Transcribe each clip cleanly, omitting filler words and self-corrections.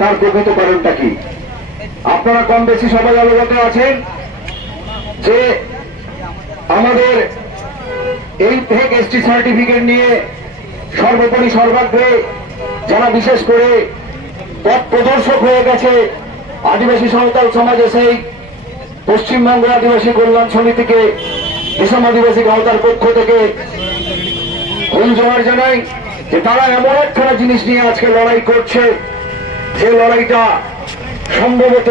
তার প্রকৃত কারণটা কি আপনারা কম বেশি সবাই অবগত আছেন যে আমাদের এই ফেক এসটি সার্টিফিকেট নিয়ে সর্বোপরি সর্বাগ্রে যারা বিশেষ করে পথ প্রদর্শক হয়ে গেছে আদিবাসী সাঁওতাল সমাজে, সেই পশ্চিমবঙ্গ আদিবাসী কল্যাণ সমিতিকে বিশম আদিবাসী গাঁওতার পক্ষ থেকে ফুল জোহার জানাই যে তারা এমন একখানা জিনিস নিয়ে আজকে লড়াই করছে যে লড়াইটা সম্ভবত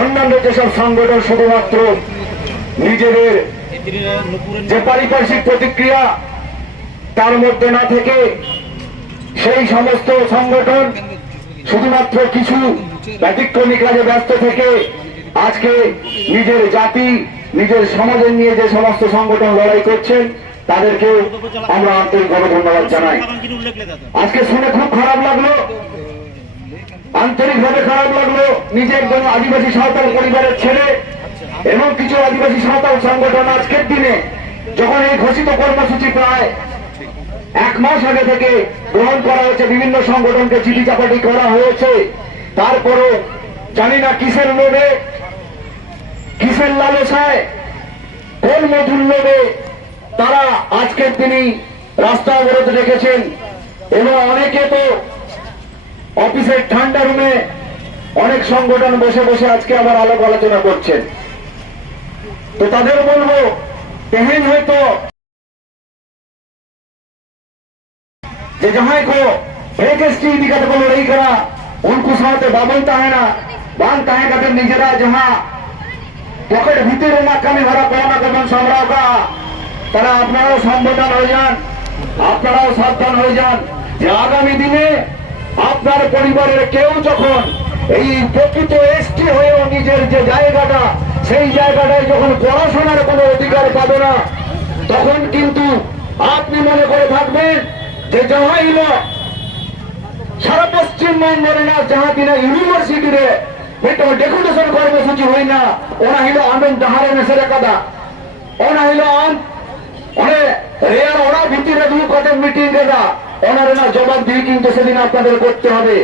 অন্যান্য যেসব সংগঠন শুধুমাত্র নিজেদের যে পারিপার্শ্বিক প্রতিক্রিয়া তার মধ্যে না থেকে সেই সমস্ত সংগঠন শুধুমাত্র কিছু ব্যতিক্রমী কাজে ব্যস্ত থেকে আজকে নিজের জাতি নিজের সমাজের নিয়ে যে সমস্ত সংগঠন লড়াই করছেন তাদেরকে আমরা আন্তরিকভাবে ধন্যবাদ জানাই। আজকে শুনে খুব খারাপ লাগলো, আন্তরিকভাবে খারাপ লাগলো। নিজে একজন আদিবাসী সাঁওতাল পরিবারের ছেলে এবং কিছু আদিবাসী সাঁওতাল সংগঠন আজকের দিনে যখন এই ঘোষিত কর্মসূচি প্রায় 1 মাস আগে থেকে গ্রহণ করা হয়েছে, বিভিন্ন সংগঠনকে চিঠি চাপাটি করা হয়েছে, তারপরও জানি না কিসের লোভে, কিসের লালসায়, কোন মধুর লোভে তারা আজকের দিনে রাস্তা অবরোধ রেখেছেন এবং অনেকে তো অফিসের ঠান্ডা রুমে অনেক সংগঠন বসে বসে আজকে আবার আলাপ আলোচনা করছেন। তো তাদের বলবো তেহেন হয়তো যে जहां को एक एसटी दिक्कत को लड़ाई करा उनको साथे बाबन ताहेना बांग ताहे का निजरा जहां पकेट भीतर ना कमी भरा कोना करबन संग्राम का তারা আপনারাও সম্বোধন হয়ে যান, আপনারাও সাবধান হয়ে যান যে আগামী দিনে আপনার পরিবারের কেউ যখন এই প্রকৃত এসটি হয়েও নিজের যে জায়গাটা সেই জায়গাটায় যখন পড়াশোনার কোনো অধিকার পাবে না, তখন কিন্তু আপনি মনে করে থাকবেন যে যাহা হইল সারা পশ্চিমবঙ্গের না যাহা কিনা ইউনিভার্সিটিরে ডেপুটেশন কর্মসূচি হয় না, ওরা হইল আনন্দ ডাহারে মেসের কথা, ওরা হইল ওরা ভিতরে দু কত মিটিং দেওয়া ওনার না জবাব দিয়ে কিন্তু সেদিন আপনাদের করতে হবে।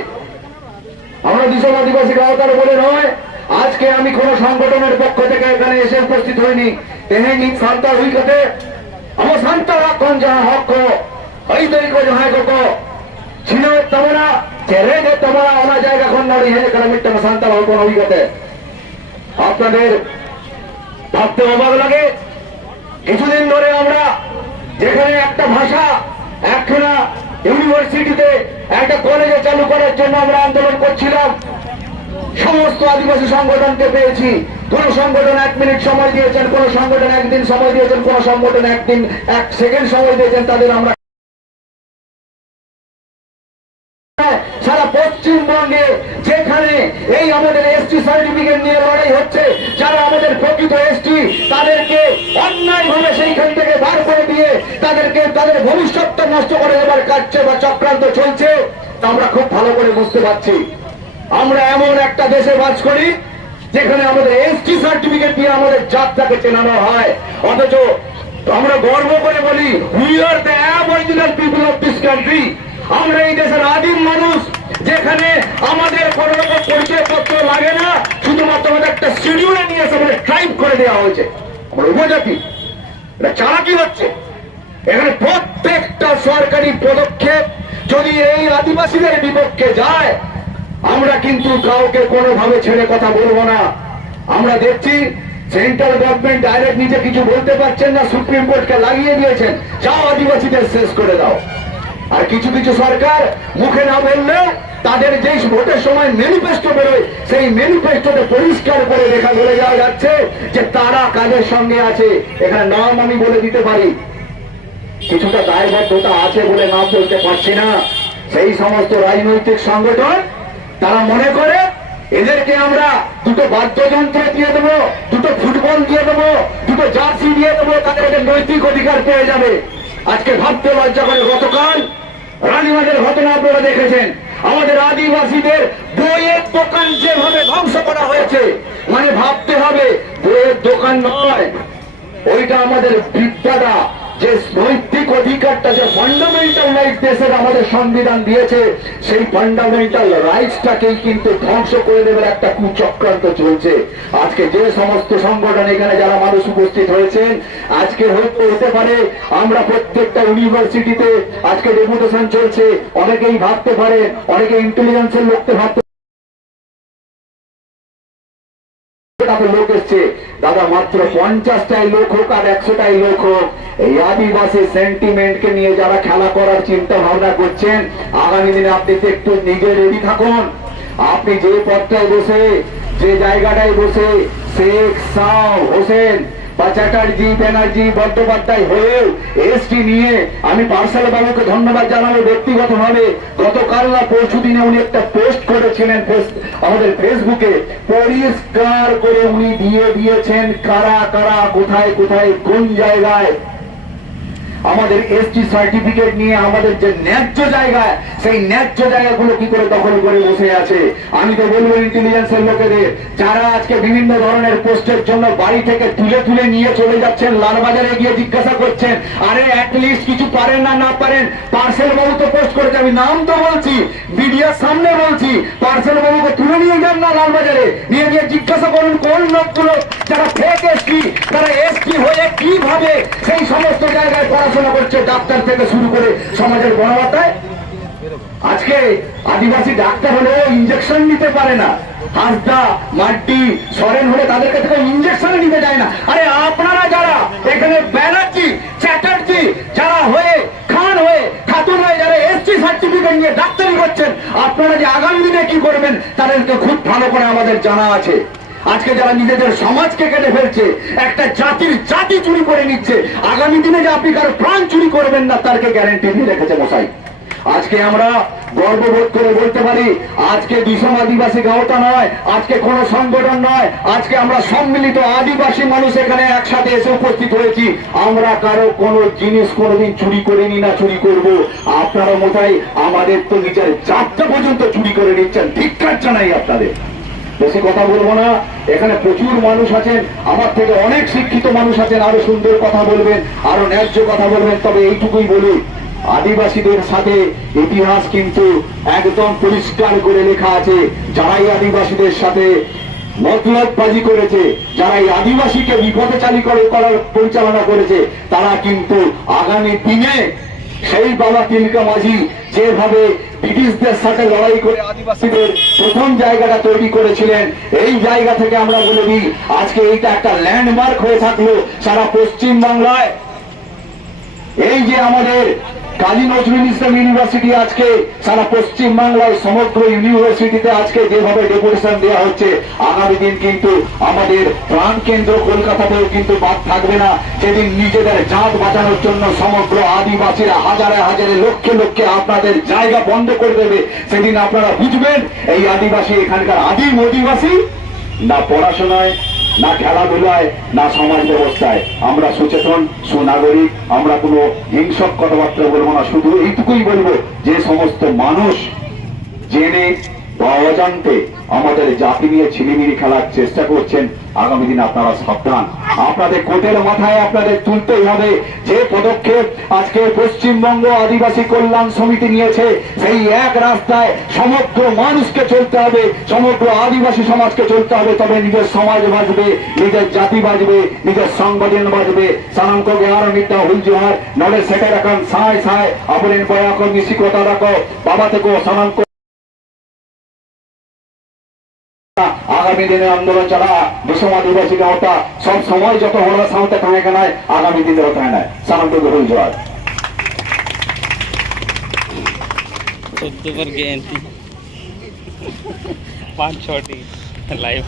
আমরা বিশম আদিবাসী গাঁওতার বলে নয়, আজকে আমি কোন সংগঠনের পক্ষ থেকে এখানে এসে উপস্থিত হইনি। তেহেনি শান্তা হুইকতে আমার শান্তা রাখন যাহা হক ওই তরিক যাহাই কো ছিল তোমরা ছেড়ে যে তোমরা ওনা জায়গা খন নড়ি হে কালামিটা শান্তা হক হুইকতে আপনাদের ভাবতে অবাক লাগে। কিছুদিন ধরে আমরা যেখানে একটা ভাষা একখানা ইউনিভার্সিটিতে একটা কলেজে চালু করার জন্য আমরা আন্দোলন করছিলাম, সমস্ত আদিবাসী সংগঠনকে পেয়েছি। কোন সংগঠন 1 মিনিট সময় দিয়েছেন, কোন সংগঠন 1 দিন সময় দিয়েছেন, কোন সংগঠন 1 সেকেন্ড সময় দিয়েছেন, তাদের আমরা সারা পশ্চিমবঙ্গে যেখানে এই আমাদের এসটি সার্টিফিকেট নিয়ে লড়াই হচ্ছে, যারা আমাদের প্রকৃত এসটি তাদেরকে অন্যায় ভাবে সেইখান থেকে বার করে দিয়ে তাদেরকে তাদের ভবিষ্যৎটা নষ্ট করে দেবার কাটছে বা চক্রান্ত চলছে, তা আমরা খুব ভালো করে বুঝতে পারছি। আমরা এমন একটা দেশে বাস করি যেখানে আমাদের এসটি সার্টিফিকেট দিয়ে আমাদের জাতটাকে চেনানো হয়, অথচ আমরা গর্ব করে বলি we are the original people of this country. আমরা এই দেশের আদিম মানুষ, যেখানে আমাদের কোনো রকম পরিচয়পত্র লাগে না, শুধুমাত্র আমাদের একটা শিডিউলে নিয়ে এসে আমাদের ট্রাইব করে দেওয়া হয়েছে। আমরা উপজাতি, এটা চালাকি হচ্ছে। এখানে প্রত্যেকটা সরকারি পদক্ষেপ যদি এই আদিবাসীদের বিপক্ষে যায়, আমরা কিন্তু কাউকে কোনোভাবে ছেড়ে কথা বলবো না। আমরা দেখছি সেন্ট্রাল গভর্নমেন্ট ডাইরেক্ট নিজে কিছু বলতে পারছেন না, সুপ্রিম কোর্টকে লাগিয়ে দিয়েছেন যাও আদিবাসীদের শেষ করে দাও। আর কিছু কিছু সরকার মুখে না বললে তাদের যেই ভোটের সময় ম্যানিফেস্টো বেরোয় সেই ম্যানিফেস্টোতে পরিষ্কার করে বলে যাওয়া যাচ্ছে যে তারা কাজের সঙ্গে আছে। এখানে নাম আমি বলে দিতে পারি, কিছুটা দায়বদ্ধতা আছে বলে নাম বলতে পারছি না। সেই সমস্ত রাজনৈতিক সংগঠন তারা মনে করে এদেরকে আমরা দুটো বাদ্যযন্ত্র দিয়ে দেবো, দুটো ফুটবল দিয়ে দেবো, দুটো জার্সি দিয়ে দেবো, তাদের এদের নৈতিক অধিকার পেয়ে যাবে। আজকে ভাবতে লজ্জা করে গতকাল রানীবাঁধের ঘটনা আপনারা দেখেছেন, আমাদের আদিবাসীদের বইয়ের দোকান যেভাবে ধ্বংস করা হয়েছে, মানে ভাবতে হবে বইয়ের দোকান নয়, ওইটা আমাদের বিদ্যাটা যে নৈতিক অধিকারটা, যে ফান্ডামেন্টাল রাইট দেশের আমাদের সংবিধান দিয়েছে, সেই ফান্ডামেন্টাল রাইটসটাকেই কিন্তু ধ্বংস করে দেবার একটা কুচক্রান্ত চলছে। আজকে যে সমস্ত সংগঠন এখানে যারা মানুষ উপস্থিত হয়েছেন, আজকে হতে পারে আমরা প্রত্যেকটা ইউনিভার্সিটিতে আজকে ডেপুটেশন চলছে, অনেকেই ভাবতে পারে, অনেকে ইন্টেলিজেন্সের লোককে ভাবতে লোক এসছে, দাদা মাত্র 50টাই লোক হোক আর 100টাই লোক হোক, এই আদিবাসী সেন্টিমেন্টকে নিয়ে যারা খেলা করার চিন্তা ভাবনা করছেন, আগামী দিনে আপনি একটু নিজে রেডি থাকুন। আপনি যে পথটায় বসে, যে জায়গাটায় বসে শেখ শাহ হোসেন বা চ্যাটার্জি ব্যানার্জি বন্দ্যোপাধ্যায় হয়েও এসটি নিয়ে আমি পার্সাল বাবুকে ধন্যবাদ জানাবো ব্যক্তিগতভাবে। গতকাল না পরশু দিনে উনি একটা পোস্ট করেছিলেন আমাদের ফেসবুকে, পরিষ্কার করে উনি দিয়ে দিয়েছেন কারা কারা কোথায় কোথায় কোন জায়গায় আমাদের এসটি সার্টিফিকেট নিয়ে আমাদের যে ন্যায্য জায়গায়, সেই ন্যায্য জায়গাগুলো কি করে দখল করে বসে আছে। আমি তো বলবো ইন্টেলিজেন্সের লোকেদের, যারা আজকে বিভিন্ন ধরনের পোস্টের জন্য বাড়ি থেকে তুলে তুলে নিয়ে চলে যাচ্ছেন, লালবাজারে গিয়ে জিজ্ঞাসা করছেন, আরে অ্যাটলিস্ট কিছু পারেন না পারেন, পার্সেল বাবু তো পোস্ট করেছে, আমি নাম তো বলছি, মিডিয়ার সামনে বলছি, পার্সেল বাবুকে তুলে নিয়ে যান না লালবাজারে, নিয়ে গিয়ে জিজ্ঞাসা করুন কোন লোকগুলো যারা ফেক এসটি, তারা এসটি হয়ে কিভাবে সেই সমস্ত জায়গায় পড়াশোনা করছে, ডাক্তার থেকে শুরু করে সমাজের গণমাতায়। আজকে আদিবাসী ডাক্তার হলেও ইঞ্জেকশন নিতে পারে না, হাসদা মাড্ডি সরেন হলে তাদেরকে থেকে ইঞ্জেকশন নিতে যায় না। আরে আপনারা যারা এখানে ব্যানার্জি চ্যাটার্জি যারা হয়ে খান হয়ে খাতুন হয়ে যারা এসটি সার্টিফিকেট নিয়ে ডাক্তারি করছেন, আপনারা যে আগামী দিনে কি করবেন তাদেরকে খুব ভালো করে আমাদের জানা আছে। আজকে যারা নিজেদের সমাজকে কেটে ফেলছে, একটা জাতির জাতি চুরি করে নিচ্ছে, আগামী দিনে যে আপনি কারো প্রাণ চুরি করবেন না তারকে গ্যারেন্টি দিয়ে রেখেছে মশাই। আজকে আমরা গর্ববোধ করে বলতে পারি, আজকে বিষম আদিবাসী গাঁওটা নয়, আজকে কোন সংগঠন নয়, আজকে আমরা সম্মিলিত আদিবাসী মানুষ এখানে একসাথে এসে উপস্থিত হয়েছি। আমরা কারো কোনো জিনিস কোনোদিন চুরি করিনি না চুরি করব। আপনারা মোটাই আমাদের তো নিজের জাতটা পর্যন্ত চুরি করে নিচ্ছেন, ধিক্কার জানাই আপনাদের। বেশি কথা বলবো না, এখানে প্রচুর মানুষ আছেন, আমার থেকে অনেক শিক্ষিত মানুষ আছেন, আরো সুন্দর কথা বলবেন, আরো ন্যায্য কথা বলবেন। তবে এইটুকুই বলি, আদিবাসীদের সাথে ইতিহাস কিন্তু একদম পরিষ্কার করে লেখা আছে। যারাই আদিবাসীদের সাথে মতলববাজি করেছে, যারা এই আদিবাসীকে বিপদে করার পরিচালনা করেছে, তারা কিন্তু আগামী দিনে সেই বাবা তিলকা মাঝি যেভাবে ব্রিটিশদের সাথে লড়াই করে আদিবাসীদের প্রথম জায়গাটা তৈরি করেছিলেন, এই জায়গা থেকে আমরা বলে দিই, আজকে এইটা একটা ল্যান্ডমার্ক হয়ে থাকলো সারা পশ্চিম বাংলায়। এই যে আমাদের কাজী নজরুল ইসলাম ইউনিভার্সিটি, আজকে সারা পশ্চিম বাংলায় সমগ্র ইউনিভার্সিটিতে আজকে যেভাবে ডেপুটেশন দেওয়া হচ্ছে, আগামী দিন কিন্তু আমাদের প্রাণ কেন্দ্র কলকাতাতেও কিন্তু বাদ থাকবে না। যেদিন নিজেদের জাত বাঁচানোর জন্য সমগ্র আদিবাসীরা হাজারে হাজারে লক্ষে লক্ষে আপনাদের জায়গা বন্ধ করে দেবে, সেদিন আপনারা বুঝবেন এই আদিবাসী এখানকার আদিম অধিবাসী না পড়াশোনায়, না খেলাধুলায়, না সমাজ ব্যবস্থায়। আমরা সচেতন সুনাগরিক, আমরা কোনো হিংসক কথাবার্তা বলবো না, শুধু এইটুকুই বলবো, যে সমস্ত মানুষ জেনে বা অজান্তে আমাদের জাতি নিয়ে ছিনিমিনি খেলার চেষ্টা করছেন, আগামী দিনে আপনারা সাবধান। আপনাদের কোটের মাথায় আপনাদের তুলতেই হবে। যে পদক্ষেপ আজকে পশ্চিমবঙ্গ আদিবাসী কল্যাণ সমিতি নিয়েছে, সেই এক রাস্তায় সমগ্র মানুষকে চলতে হবে, সমগ্র আদিবাসী সমাজকে চলতে হবে, তবে নিজের সমাজ বাঁচবে, নিজের জাতি বাঁচবে, নিজের সংবিধান বাঁচবে। সানামকে আর মিথ্যা হুল জোহার নলে সেটা রাখান সায় সায় আপনের বয়াক মিশি কথা রাখো বাবা থেকে সানাম। আগামী দিনে আন্দোলন চালা বিষম আদিবাসী গাঁওটা সব সময় যত হওয়ার সামনে থাকে কেনায়, আগামী দিনে ওঠায় নেয় সানামকে হুল জোহার। 14 पर गए 5-6 लाइव